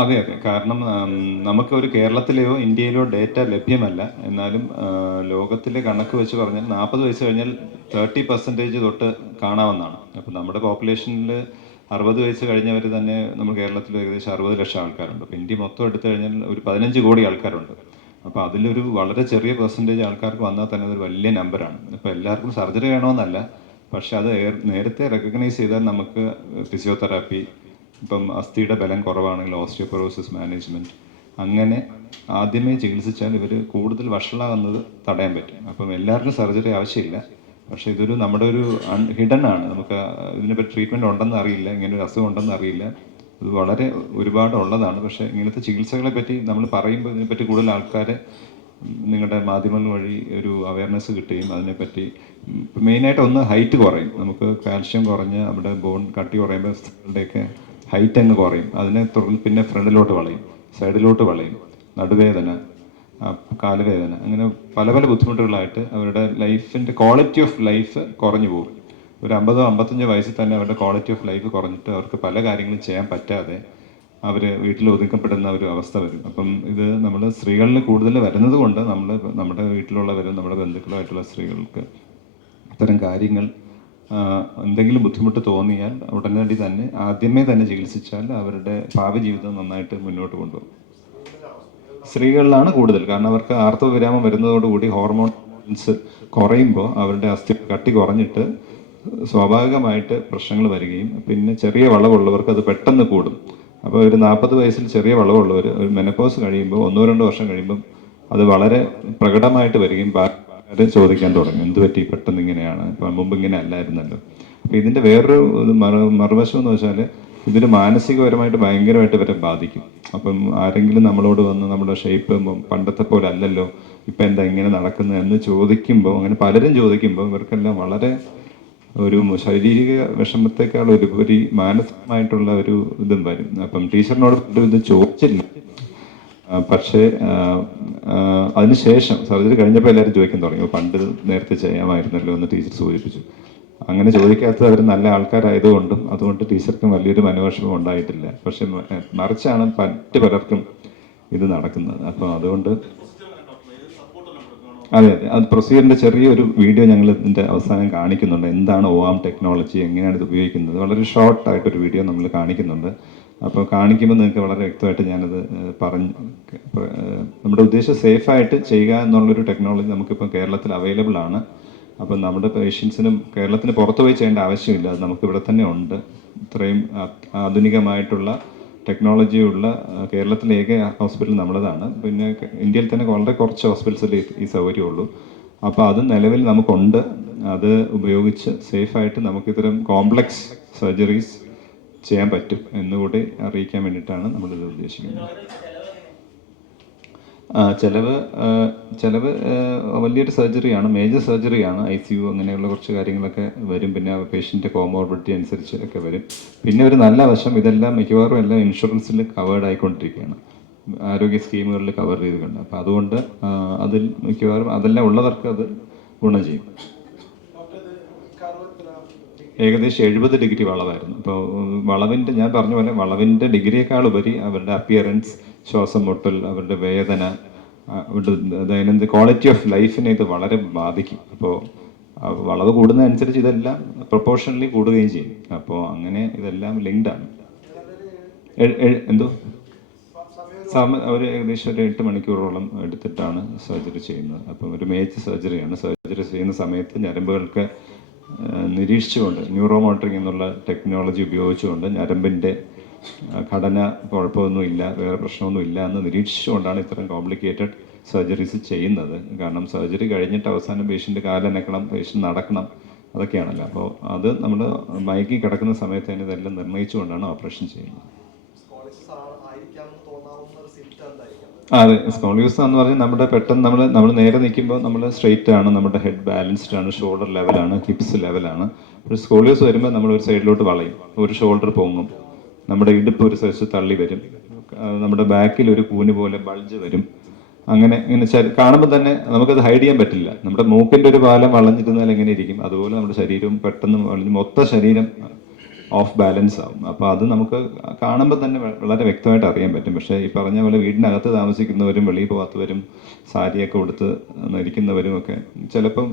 അതെ അതെ, കാരണം നമുക്ക് ഒരു കേരളത്തിലെയോ ഇന്ത്യയിലോ ഡേറ്റ ലഭ്യമല്ല. എന്നാലും ലോകത്തിലെ കണക്ക് വെച്ച് പറഞ്ഞാൽ 40 വയസ്സ് കഴിഞ്ഞാൽ 30% തൊട്ട് കാണാവുന്നതാണ്. അപ്പം നമ്മുടെ പോപ്പുലേഷനിൽ 60 വയസ്സ് കഴിഞ്ഞവർ തന്നെ നമ്മൾ കേരളത്തിൽ ഏകദേശം 60 ലക്ഷം ആൾക്കാരുണ്ട്. അപ്പോൾ ഇന്ത്യ മൊത്തം എടുത്തു കഴിഞ്ഞാൽ ഒരു 15 കോടി ആൾക്കാരുണ്ട്. അപ്പോൾ അതിലൊരു വളരെ ചെറിയ പെർസെൻറ്റേജ് ആൾക്കാർക്ക് വന്നാൽ തന്നെ അതൊരു വലിയ നമ്പറാണ്. ഇപ്പോൾ എല്ലാവർക്കും സർജറി വേണമെന്നല്ല, പക്ഷെ അത് നേരത്തെ റെക്കഗ്നൈസ് ചെയ്താൽ നമുക്ക് ഫിസിയോതെറാപ്പി, ഇപ്പം അസ്ഥിയുടെ ബലം കുറവാണെങ്കിൽ ഓസ്റ്റിയോപൊറോസിസ് മാനേജ്മെൻറ്റ്, അങ്ങനെ ആദ്യമേ ചികിത്സിച്ചാൽ ഇവർ കൂടുതൽ വഷളാകുന്നത് തടയാൻ പറ്റും. അപ്പം എല്ലാവർക്കും സർജറി ആവശ്യമില്ല, പക്ഷേ ഇതൊരു നമ്മുടെ ഒരു ഹിഡൻ ആണ്. നമുക്ക് ഇതിനെപ്പറ്റി ട്രീറ്റ്മെൻറ്റ് ഉണ്ടെന്ന് അറിയില്ല, ഇങ്ങനെ ഒരു അസുഖം ഉണ്ടെന്ന് അറിയില്ല. ഇത് വളരെ ഒരുപാട് ഉള്ളതാണ്. പക്ഷേ ഇങ്ങനത്തെ ചികിത്സകളെ പറ്റി നമ്മൾ പറയുമ്പോൾ ഇതിനെപ്പറ്റി കൂടുതൽ ആൾക്കാരെ നിങ്ങളുടെ മാധ്യമങ്ങൾ വഴി ഒരു അവയർനെസ് കിട്ടുകയും അതിനെപ്പറ്റി മെയിനായിട്ട് ഒന്ന് ഹൈറ്റ് കുറയും. നമുക്ക് കാൽഷ്യം കുറഞ്ഞ് അവിടെ ബോൺ കട്ടി കുറയുമ്പോൾ സ്ത്രീകളുടെയൊക്കെ ഹൈറ്റ് അങ്ങ് കുറയും. അതിനെ തുടർന്ന് പിന്നെ ഫ്രണ്ടിലോട്ട് വളയും, സൈഡിലോട്ട് വളയും, നടുവേദന, കാലുവേദന, അങ്ങനെ പല പല ബുദ്ധിമുട്ടുകളായിട്ട് അവരുടെ ലൈഫിൻ്റെ ക്വാളിറ്റി ഓഫ് ലൈഫ് കുറഞ്ഞു പോകും. ഒരു 50-55 വയസ്സിൽ തന്നെ അവരുടെ ക്വാളിറ്റി ഓഫ് ലൈഫ് കുറഞ്ഞിട്ട് അവർക്ക് പല കാര്യങ്ങളും ചെയ്യാൻ പറ്റാതെ അവർ വീട്ടിൽ ഒതുക്കപ്പെടുന്ന ഒരു അവസ്ഥ വരും. അപ്പം ഇത് നമ്മൾ സ്ത്രീകളിൽ കൂടുതൽ വരുന്നത് കൊണ്ട് നമ്മൾ നമ്മുടെ വീട്ടിലുള്ളവരും നമ്മുടെ ബന്ധുക്കളുമായിട്ടുള്ള സ്ത്രീകൾക്ക് ഇത്തരം കാര്യങ്ങൾ എന്തെങ്കിലും ബുദ്ധിമുട്ട് തോന്നിയാൽ ഉടനടി തന്നെ ആദ്യമേ തന്നെ ചികിത്സിച്ചാൽ അവരുടെ ഭാവി ജീവിതം നന്നായിട്ട് മുന്നോട്ട് കൊണ്ടുപോകും. സ്ത്രീകളിലാണ് കൂടുതൽ, കാരണം അവർക്ക് ആർത്തവവിരാമം വരുന്നതോടുകൂടി ഹോർമോൺസ് കുറയുമ്പോൾ അവരുടെ അസ്ഥി കട്ടി കുറഞ്ഞിട്ട് സ്വാഭാവികമായിട്ട് പ്രശ്നങ്ങൾ വരികയും പിന്നെ ചെറിയ വളവുള്ളവർക്ക് അത് പെട്ടെന്ന് കൂടും. അപ്പോൾ ഒരു 40 വയസ്സിൽ ചെറിയ വളവുള്ളവർ ഒരു മെനപ്പോസ് കഴിയുമ്പോൾ 1-2 വർഷം കഴിയുമ്പം അത് വളരെ പ്രകടമായിട്ട് വരികയും അത് ചോദിക്കാൻ തുടങ്ങും, എന്ത് പറ്റി പെട്ടെന്ന് ഇങ്ങനെയാണ്, ഇപ്പം മുമ്പ് ഇങ്ങനെ അല്ലായിരുന്നല്ലോ. അപ്പോൾ ഇതിൻ്റെ വേറൊരു മറുവശം എന്ന് വെച്ചാൽ ഇതിന് മാനസികപരമായിട്ട് ഭയങ്കരമായിട്ട് ഇവരെ ബാധിക്കും. അപ്പം ആരെങ്കിലും നമ്മളോട് വന്ന് നമ്മുടെ ഷേപ്പ് പണ്ടത്തെ പോലെ അല്ലല്ലോ, ഇപ്പം എന്താ ഇങ്ങനെ നടക്കുന്നത് എന്ന് ചോദിക്കുമ്പോൾ, അങ്ങനെ പലരും ചോദിക്കുമ്പോൾ ഇവർക്കെല്ലാം വളരെ ഒരു ശാരീരിക വിഷമത്തെക്കാൾ ഒരുപരി മാനസികമായിട്ടുള്ള ഒരു ഇതും വരും. അപ്പം ടീച്ചറിനോട് ഇത് ചോദിച്ചില്ല, പക്ഷേ അതിനുശേഷം സർജറി കഴിഞ്ഞപ്പോൾ എല്ലാവരും ചോദിക്കാൻ തുടങ്ങി, പണ്ട് നേരത്തെ ചെയ്യാമായിരുന്നല്ലോ എന്ന് ടീച്ചർ സൂചിപ്പിച്ചു. അങ്ങനെ ചോദിക്കാത്തത് അവർ നല്ല ആൾക്കാരായതുകൊണ്ടും അതുകൊണ്ട് ടീച്ചർക്കും വലിയൊരു മനോവിഷമം ഉണ്ടായിട്ടില്ല. പക്ഷെ മറിച്ചാണ് മറ്റ് പലർക്കും ഇത് നടക്കുന്നത്. അപ്പോൾ അതുകൊണ്ട് അതെ അതെ, അത് പ്രൊസീജിയറിൻ്റെ ചെറിയൊരു വീഡിയോ ഞങ്ങൾ ഇതിൻ്റെ അവസാനം കാണിക്കുന്നുണ്ട്. എന്താണ് OAM ടെക്നോളജി, എങ്ങനെയാണ് ഇത് ഉപയോഗിക്കുന്നത്, വളരെ ഷോർട്ടായിട്ടൊരു വീഡിയോ നമ്മൾ കാണിക്കുന്നുണ്ട്. അപ്പോൾ കാണിക്കുമ്പോൾ നിങ്ങൾക്ക് വളരെ വ്യക്തമായിട്ട് ഞാനത് നമ്മുടെ ഉദ്ദേശം സേഫായിട്ട് ചെയ്യുക എന്നുള്ളൊരു ടെക്നോളജി നമുക്കിപ്പോൾ കേരളത്തിൽ അവൈലബിൾ ആണ്. അപ്പം നമ്മുടെ പേഷ്യൻസിനും കേരളത്തിന് പുറത്തു പോയി ചെയ്യേണ്ട ആവശ്യമില്ല, അത് നമുക്കിവിടെ തന്നെ ഉണ്ട്. ഇത്രയും ആധുനികമായിട്ടുള്ള ടെക്നോളജിയുള്ള കേരളത്തിലെ ഏക ഹോസ്പിറ്റൽ നമ്മളതാണ്. പിന്നെ ഇന്ത്യയിൽ തന്നെ വളരെ കുറച്ച് ഹോസ്പിറ്റൽസിൽ ഈ സൗകര്യമുള്ളൂ. അപ്പോൾ അത് നിലവിൽ നമുക്കുണ്ട്. അത് ഉപയോഗിച്ച് സേഫായിട്ട് നമുക്കിത്തരം കോംപ്ലക്സ് സർജറീസ് ചെയ്യാൻ പറ്റും എന്നുകൂടി അറിയിക്കാൻ വേണ്ടിയിട്ടാണ് നമ്മളിത് ഉദ്ദേശിക്കുന്നത്. ചിലവ് വലിയൊരു സർജറിയാണ്, മേജർ സർജറിയാണ്. ICU അങ്ങനെയുള്ള കുറച്ച് കാര്യങ്ങളൊക്കെ വരും. പിന്നെ പേഷ്യൻ്റെ കോമോർബിഡിറ്റി അനുസരിച്ച് ഒക്കെ വരും. പിന്നെ ഒരു നല്ല വശം, ഇതെല്ലാം മിക്കവാറും എല്ലാം ഇൻഷുറൻസിൽ കവേർഡ് ആയിക്കൊണ്ടിരിക്കുകയാണ്, ആരോഗ്യ സ്കീമുകളിൽ കവർ ചെയ്തിട്ടുണ്ട്. അപ്പോൾ അതുകൊണ്ട് അതിൽ മിക്കവാറും അതെല്ലാം ഉള്ളവർക്ക് അത് ഗുണം ചെയ്യും. ഏകദേശം 70 ഡിഗ്രി വളവായിരുന്നു. അപ്പോൾ വളവിൻ്റെ, ഞാൻ പറഞ്ഞ പോലെ വളവിൻ്റെ ഡിഗ്രിയേക്കാൾ ഉപരി അവരുടെ അപ്പിയറൻസ്, ശ്വാസം മുട്ടൽ, അവരുടെ വേദന, അവരുടെ ദൈനംദിന ക്വാളിറ്റി ഓഫ് ലൈഫിനെ ഇത് വളരെ ബാധിക്കും. അപ്പോൾ വളവ് കൂടുന്നതനുസരിച്ച് ഇതെല്ലാം പ്രൊപ്പോർഷണലി കൂടുകയും ചെയ്യും. അപ്പോൾ അങ്ങനെ ഇതെല്ലാം ലിങ്ക്ഡാണ്. എന്തോ ഒരു ഏകദേശം ഒരു 8 മണിക്കൂറോളം എടുത്തിട്ടാണ് സർജറി ചെയ്യുന്നത്. അപ്പം ഒരു മേജർ സർജറിയാണ്. സർജറി ചെയ്യുന്ന സമയത്ത് ഞരമ്പുകൾക്ക് നിരീക്ഷിച്ചുകൊണ്ട്, ന്യൂറോ മോണിറ്ററിംഗ് എന്നുള്ള ടെക്നോളജി ഉപയോഗിച്ചുകൊണ്ട് ഞരമ്പിൻ്റെ ഘടന കുഴപ്പമൊന്നുമില്ല, വേറെ പ്രശ്നമൊന്നുമില്ല എന്ന് നിരീക്ഷിച്ചുകൊണ്ടാണ് ഇത്തരം കോംപ്ലിക്കേറ്റഡ് സർജറീസ് ചെയ്യുന്നത്. കാരണം സർജറി കഴിഞ്ഞിട്ട് അവസാനം പേഷ്യൻ്റ് കാലനക്കണം, പേഷ്യൻ്റ് നടക്കണം, അതൊക്കെയാണല്ലോ. അപ്പോൾ അത് നമ്മൾ മയക്കി കിടക്കുന്ന സമയത്ത് തന്നെ ഇതെല്ലാം നിർണ്ണയിച്ചുകൊണ്ടാണ് ഓപ്പറേഷൻ ചെയ്യുന്നത്. അതെ, സ്കോളിയോസ് എന്ന് പറഞ്ഞാൽ നമ്മുടെ പെട്ടെന്ന് നമ്മൾ നേരെ നിൽക്കുമ്പോൾ നമ്മൾ സ്ട്രെയിറ്റ് ആണ്, നമ്മുടെ ഹെഡ് ബാലൻസ്ഡ് ആണ്, ഷോൾഡർ ലെവലാണ്, ഹിപ്സ് ലെവലാണ്. ഒരു സ്കോളിയോസ് വരുമ്പോൾ നമ്മൾ ഒരു സൈഡിലോട്ട് വളയും, ഒരു ഷോൾഡർ പൊങ്ങും, നമ്മുടെ ഇടുപ്പ് ഒരു സൈസ് തള്ളി വരും, നമ്മുടെ ബാക്കിൽ ഒരു കൂന് പോലെ ബൾജ് വരും. അങ്ങനെ കാണുമ്പോൾ തന്നെ നമുക്കത് ഹൈഡ് ചെയ്യാൻ പറ്റില്ല. നമ്മുടെ മൂക്കിൻ്റെ ഒരു പാലം വളഞ്ഞിരുന്നാൽ എങ്ങനെ ഇരിക്കും, അതുപോലെ നമ്മുടെ ശരീരവും പെട്ടെന്ന് വളഞ്ഞ് മൊത്തം ശരീരം ഓഫ് ബാലൻസ് ആവും. അപ്പോൾ അത് നമുക്ക് കാണുമ്പോൾ തന്നെ വളരെ വ്യക്തമായിട്ട് അറിയാൻ പറ്റും. പക്ഷേ ഈ പറഞ്ഞ പോലെ വീടിനകത്ത് താമസിക്കുന്നവരും വെളിയിൽ പോകാത്തവരും സാരിയൊക്കെ ഉടുത്ത് ഇരിക്കുന്നവരും ഒക്കെ ചിലപ്പം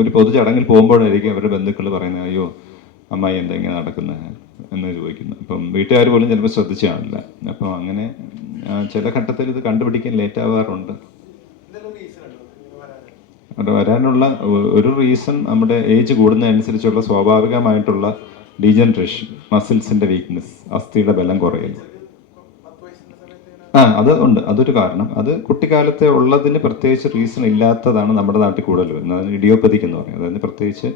ഒരു പൊതുചടങ്ങിൽ പോകുമ്പോഴായിരിക്കും അവരുടെ ബന്ധുക്കൾ പറയുന്നത്, അയ്യോ അമ്മായി എന്താ ഇങ്ങനെ നടക്കുന്നത് എന്ന് ചോദിക്കുന്നു. അപ്പം വീട്ടുകാർ പോലും ചിലപ്പോൾ ശ്രദ്ധിച്ചു കാണില്ല. അപ്പോൾ അങ്ങനെ ചില ഘട്ടത്തിൽ ഇത് കണ്ടുപിടിക്കാൻ ലേറ്റ് ആവാറുണ്ട്. അത് വരാനുള്ള ഒരു റീസൺ നമ്മുടെ ഏജ് കൂടുന്നതനുസരിച്ചുള്ള സ്വാഭാവികമായിട്ടുള്ള ഡീജനറേഷൻ, മസിൽസിന്റെ വീക്ക്നെസ്, അസ്ഥിയുടെ ബലം കുറയൽ. അത് ഉണ്ട്, അതൊരു കാരണം. അത് കുട്ടിക്കാലത്തെ ഉള്ളതിന് പ്രത്യേകിച്ച് റീസൺ ഇല്ലാത്തതാണ് നമ്മുടെ നാട്ടിൽ കൂടുതൽ വരുന്നത്. അതിന് ഇഡിയോപ്പതിക്ക് എന്ന് പറയുന്നത്. അതിന് പ്രത്യേകിച്ച്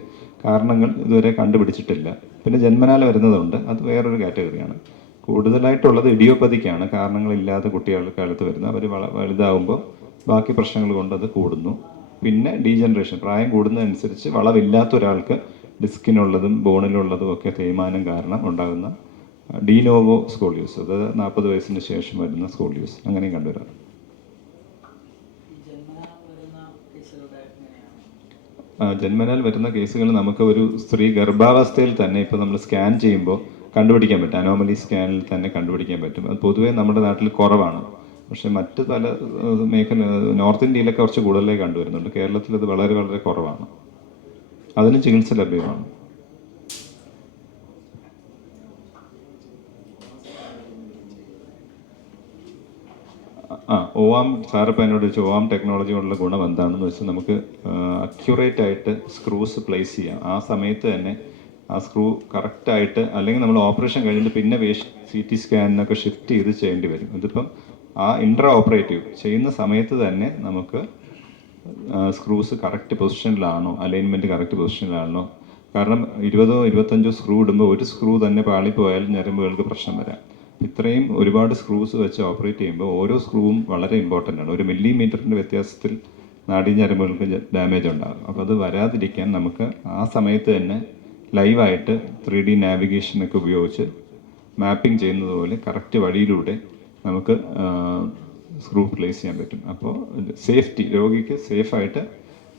കാരണങ്ങൾ ഇതുവരെ കണ്ടുപിടിച്ചിട്ടില്ല. പിന്നെ ജന്മനാൽ വരുന്നതുണ്ട്, അത് വേറൊരു കാറ്റഗറിയാണ്. കൂടുതലായിട്ടുള്ളത് ഇഡിയോപ്പതിക്കാണ്, കാരണങ്ങളില്ലാതെ കുട്ടികൾക്കാലത്ത് വരുന്നത്. അവർ വലുതാകുമ്പോൾ ബാക്കി പ്രശ്നങ്ങൾ കൊണ്ട് അത് കൂടുന്നു. പിന്നെ ഡീജനറേഷൻ, പ്രായം കൂടുന്നതനുസരിച്ച് വളവില്ലാത്ത ഒരാൾക്ക് ഡിസ്കിനുള്ളതും ബോണിലുള്ളതും ഒക്കെ തേയ്മാനം കാരണം ഉണ്ടാകുന്ന ഡീനോവോ സ്കോളിയോസ്, അത് 40 വയസ്സിന് ശേഷം വരുന്ന സ്കോളിയോസ്, അങ്ങനെയും കണ്ടുവരാറ്. ജന്മനാൽ വരുന്ന കേസുകൾ നമുക്ക് ഒരു സ്ത്രീ ഗർഭാവസ്ഥയിൽ തന്നെ ഇപ്പോൾ നമ്മൾ സ്കാൻ ചെയ്യുമ്പോൾ കണ്ടുപിടിക്കാൻ പറ്റും. അനോമലി സ്കാനിൽ തന്നെ കണ്ടുപിടിക്കാൻ പറ്റും. അത് പൊതുവേ നമ്മുടെ നാട്ടിൽ കുറവാണ്. പക്ഷെ മറ്റ് പല മേഖല, നോർത്ത് ഇന്ത്യയിലൊക്കെ കുറച്ച് കൂടുതലേ കണ്ടുവരുന്നുണ്ട്. കേരളത്തിൽ അത് വളരെ വളരെ കുറവാണ്. അതിന് ചികിത്സ ലഭ്യമാണ്. OAM, സാറിപ്പോൾ എന്നോട് ചോദിച്ചു OAM ടെക്നോളജി കൊണ്ടുള്ള ഗുണം എന്താണെന്ന് വെച്ചാൽ നമുക്ക് അക്യുറേറ്റ് ആയിട്ട് സ്ക്രൂസ് പ്ലേസ് ചെയ്യാം. ആ സമയത്ത് തന്നെ ആ സ്ക്രൂ കറക്റ്റായിട്ട്, അല്ലെങ്കിൽ നമ്മൾ ഓപ്പറേഷൻ കഴിഞ്ഞിട്ട് പിന്നെ CT സ്കാനിനൊക്കെ ഷിഫ്റ്റ് ചെയ്ത് ചെയ്യേണ്ടി വരും. ഇതിപ്പം ആ ഇൻട്രാ ഓപ്പറേറ്റീവ് ചെയ്യുന്ന സമയത്ത് തന്നെ നമുക്ക് സ്ക്രൂസ് കറക്റ്റ് പൊസിഷനിലാണോ, അലൈൻമെൻറ്റ് കറക്റ്റ് പൊസിഷനിലാണോ. കാരണം 20 or 25 സ്ക്രൂ ഇടുമ്പോൾ ഒരു സ്ക്രൂ തന്നെ പാളിപ്പോയാൽ ഞരമ്പുകൾക്ക് പ്രശ്നം വരാം. ഇത്രയും ഒരുപാട് സ്ക്രൂസ് വെച്ച് ഓപ്പറേറ്റ് ചെയ്യുമ്പോൾ ഓരോ സ്ക്രൂവും വളരെ ഇമ്പോർട്ടൻ്റ് ആണ്. 1 മില്ലിമീറ്ററിൻ്റെ വ്യത്യാസത്തിൽ നാഡീഞരമ്പുകൾക്ക് ഡാമേജ് ഉണ്ടാകും. അപ്പോൾ അത് വരാതിരിക്കാൻ നമുക്ക് ആ സമയത്ത് തന്നെ ലൈവായിട്ട് 3D നാവിഗേഷനൊക്കെ ഉപയോഗിച്ച് മാപ്പിംഗ് ചെയ്യുന്നത് പോലെ കറക്റ്റ് വഴിയിലൂടെ നമുക്ക് സ്ക്രൂ പ്ലേസ് ചെയ്യാൻ പറ്റും. അപ്പോൾ സേഫ്റ്റി, രോഗിക്ക് സേഫായിട്ട്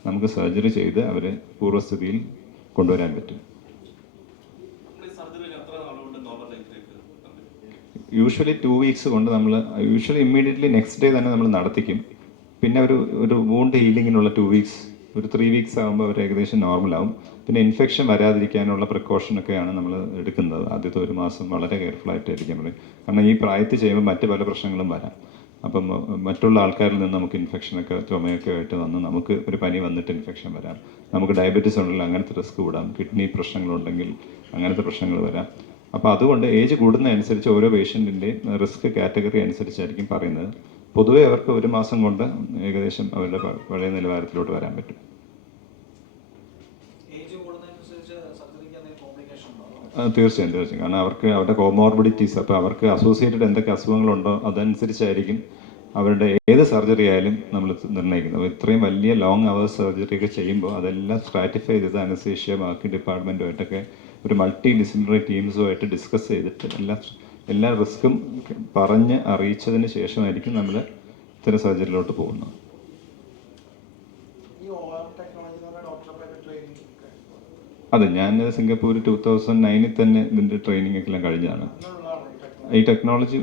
നമുക്ക് സർജറി ചെയ്ത് അവരെ പൂർവ്വസ്ഥിതിയിൽ കൊണ്ടുവരാൻ പറ്റും. യൂഷ്വലി 2 weeks കൊണ്ട് നമ്മൾ ഇമ്മീഡിയറ്റ്ലി നെക്സ്റ്റ് ഡേ തന്നെ നമ്മൾ നടത്തിക്കും. പിന്നെ ഒരു വൂണ്ട് ഹീലിങ്ങിനുള്ള 2 weeks, ഒരു 3 weeks ആകുമ്പോൾ അവർ ഏകദേശം നോർമലാവും. പിന്നെ ഇൻഫെക്ഷൻ വരാതിരിക്കാനുള്ള പ്രിക്കോഷനൊക്കെയാണ് നമ്മൾ എടുക്കുന്നത്. ആദ്യത്തെ 1 മാസം വളരെ കെയർഫുള്ളായിട്ട് ഇരിക്കാൻ പറയും. കാരണം ഈ പ്രായത്തിൽ ചെയ്യുമ്പോൾ മറ്റ് പല പ്രശ്നങ്ങളും വരാം. അപ്പം മറ്റുള്ള ആൾക്കാരിൽ നിന്ന് നമുക്ക് ഇൻഫെക്ഷനൊക്കെ, ചുമയൊക്കെ ആയിട്ട് വന്ന് നമുക്ക് ഒരു പനി വന്നിട്ട് ഇൻഫെക്ഷൻ വരാം. നമുക്ക് ഡയബറ്റീസ് ഉണ്ടെങ്കിൽ അങ്ങനത്തെ റിസ്ക് കൂടാം. കിഡ്നി പ്രശ്നങ്ങളുണ്ടെങ്കിൽ അങ്ങനത്തെ പ്രശ്നങ്ങൾ വരാം. അപ്പോൾ അതുകൊണ്ട് ഏജ് കൂടുന്നതനുസരിച്ച് ഓരോ പേഷ്യൻറ്റിൻ്റെയും റിസ്ക് കാറ്റഗറി അനുസരിച്ചായിരിക്കും പറയുന്നത്. പൊതുവേ അവർക്ക് 1 മാസം കൊണ്ട് ഏകദേശം അവരുടെ പഴയ നിലവാരത്തിലോട്ട് വരാൻ പറ്റും. തീർച്ചയായും. കാരണം അവർക്ക് അവരുടെ കോമോർബിഡിറ്റീസ്, അപ്പോൾ അവർക്ക് അസോസിയേറ്റഡ് എന്തൊക്കെ അസുഖങ്ങളുണ്ടോ അതനുസരിച്ചായിരിക്കും അവരുടെ ഏത് സർജറി ആയാലും നമ്മൾ നിർണ്ണയിക്കുന്നത്. അപ്പോൾ ഇത്രയും വലിയ ലോങ് അവേഴ്സ് സർജറി ഒക്കെ ചെയ്യുമ്പോൾ അതെല്ലാം സ്ട്രാറ്റിഫൈ ചെയ്ത് അനസ്തേഷ്യ ബാക്കി ഡിപ്പാർട്ട്മെൻറ്റുമായിട്ടൊക്കെ ഒരു മൾട്ടി ഡിസിപ്ലിനറി ടീംസുമായിട്ട് ഡിസ്കസ് ചെയ്തിട്ട് എല്ലാ റിസ്ക്കും പറഞ്ഞ് അറിയിച്ചതിന് ശേഷമായിരിക്കും നമ്മൾ ഇത്തരം സർജറിയിലോട്ട് പോകുന്നത്. അതെ, ഞാൻ സിംഗപ്പൂർ 2009 തന്നെ ഇതിൻ്റെ ട്രെയിനിങ് ഒക്കെ എല്ലാം കഴിഞ്ഞാണ്. ഈ ടെക്നോളജി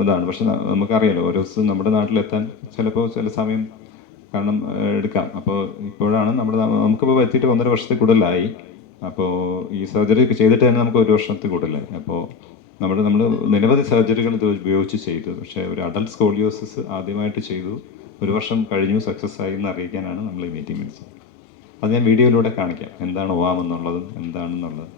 ഇതാണ്. പക്ഷെ നമുക്കറിയാലോ, ഓരോ ദിവസം നമ്മുടെ നാട്ടിലെത്താൻ ചിലപ്പോൾ ചില സമയം കാരണം എടുക്കാം. അപ്പോൾ ഇപ്പോഴാണ് നമുക്കിപ്പോൾ എത്തിയിട്ട് 1.5 വർഷത്തിൽ കൂടുതലായി. അപ്പോൾ ഈ സർജറി ചെയ്തിട്ട് തന്നെ നമുക്ക് 1 വർഷത്തിൽ കൂടുതലായി. അപ്പോൾ നമ്മൾ നിരവധി സർജറികൾ ഇത് ഉപയോഗിച്ച് ചെയ്തു. പക്ഷേ ഒരു അഡൽട്ട് സ്കോളിയോസിസ് ആദ്യമായിട്ട് ചെയ്തു, 1 വർഷം കഴിഞ്ഞു, സക്സസ് ആയി എന്ന് അറിയിക്കാനാണ് നമ്മൾ ഈ മീറ്റിംഗ് വിളിച്ചത്. അത് ഞാൻ വീഡിയോയിലൂടെ കാണിക്കാം, എന്താണ് OAM എന്നുള്ളതും എന്താണെന്നുള്ളത്.